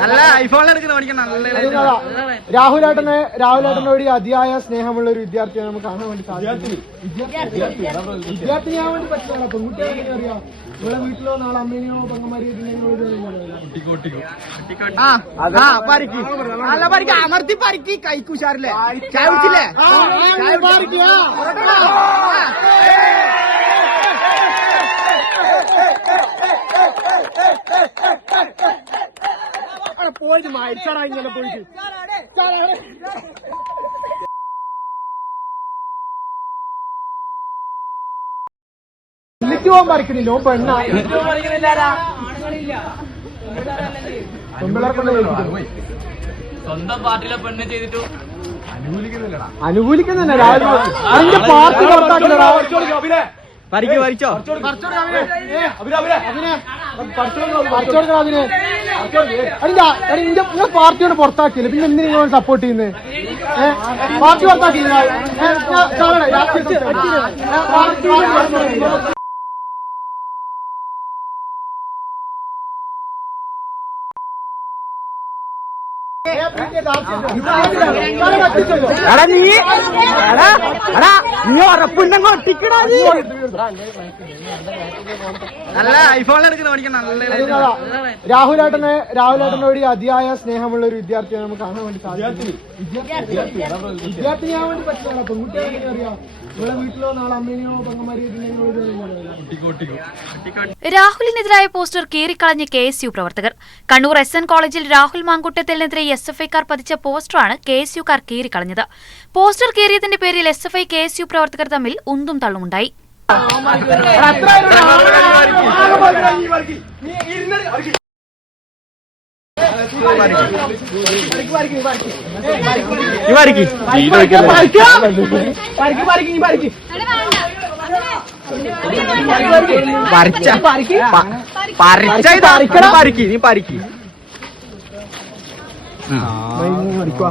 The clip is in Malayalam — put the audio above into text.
നല്ല ഐഫോണിൽ എടുക്കുന്ന പഠിക്കണം നല്ല രാഹുലേട്ടനെ രാഹുലേട്ടനോട് അതിയായ സ്നേഹമുള്ള ഒരു വിദ്യാർത്ഥിയെ നമുക്ക് കാണാൻ വേണ്ടി സാധിക്കും. വിദ്യാർത്ഥിയാൻ വേണ്ടി പറ്റില്ല പെൺകുട്ടികളെ അറിയാം? ഇവിടെ വീട്ടിലോ നാളെ അമ്മേനെയോ പെങ്ങന്മാരെയോ ആ ആ പരിക്ക്. നല്ല പരിക്ക്. അമർത്തി പരിക്ക്. കൈക്കുശാറില്ലേ ചായ കുടിച്ചില്ലേ ചായ കുടിച്ചില്ലേ? പോയിട്ട് മരിച്ചടാ ഇങ്ങനെ പോയിട്ട്. എന്നിട്ട് പോകാൻ ഓൻ പെണ്ണ. സ്വന്തം പാർട്ടിയിലെ പെണ്ണ് ചെയ്തിട്ടു. അനുകൂലിക്കുന്നില്ല രാഹുൽ അതിന്റെ പാർട്ടി പുറത്താക്കില്ല രാഹുൽ പരിക്ക് പരിച്ചോ പാർട്ടിയോട് പുറത്താക്കിയില്ല പിന്നെ എന്തിനാ നിങ്ങൾ സപ്പോർട്ട് ചെയ്യുന്നത് പാർട്ടി പുറത്താക്കിയില്ല എടാ നീ എടാ എടാ നീ ഉറപ്പുണ്ടെങ്കിൽ ഒട്ടിക്കടാ നീ. നല്ല ഐഫോണിൽ എടുക്കുന്ന പഠിക്കണം നല്ല രാഹുലേട്ടനെ രാഹുലേട്ടനോട് അതിയായ സ്നേഹമുള്ള ഒരു വിദ്യാർത്ഥിയെ നമുക്ക് കാണാൻ വേണ്ടി സാധിക്കും. വിദ്യാർത്ഥിനിയാവാൻ വേണ്ടി പറ്റില്ല എങ്ങനെ അറിയാം? ഇവിടെ വീട്ടിലോ നാളെ അമ്മേനെയോ പെങ്ങന്മാരെയോ രാഹുലിനെതിരായ പോസ്റ്റർ കീറിക്കളഞ്ഞ് കെ എസ് യു പ്രവർത്തകർ. കണ്ണൂർ എസ് എൻ കോളേജിൽ രാഹുൽ മാങ്കുട്ടത്തിനെതിരെ എസ് എഫ് ഐക്കാർ പതിച്ച പോസ്റ്ററാണ് കെ എസ് യുക്കാർ കീറിക്കളഞ്ഞത്. പോസ്റ്റർ കീറിയതിന്റെ പേരിൽ S F I K S U പ്രവർത്തകർ തമ്മിൽ ഉന്തും തള്ളുമുണ്ടായി. പറിച്ച പറിച്ച ഇത്. പരിക്ക് നീ പരിക്ക് ഇങ്ങനെ പറിക്കുക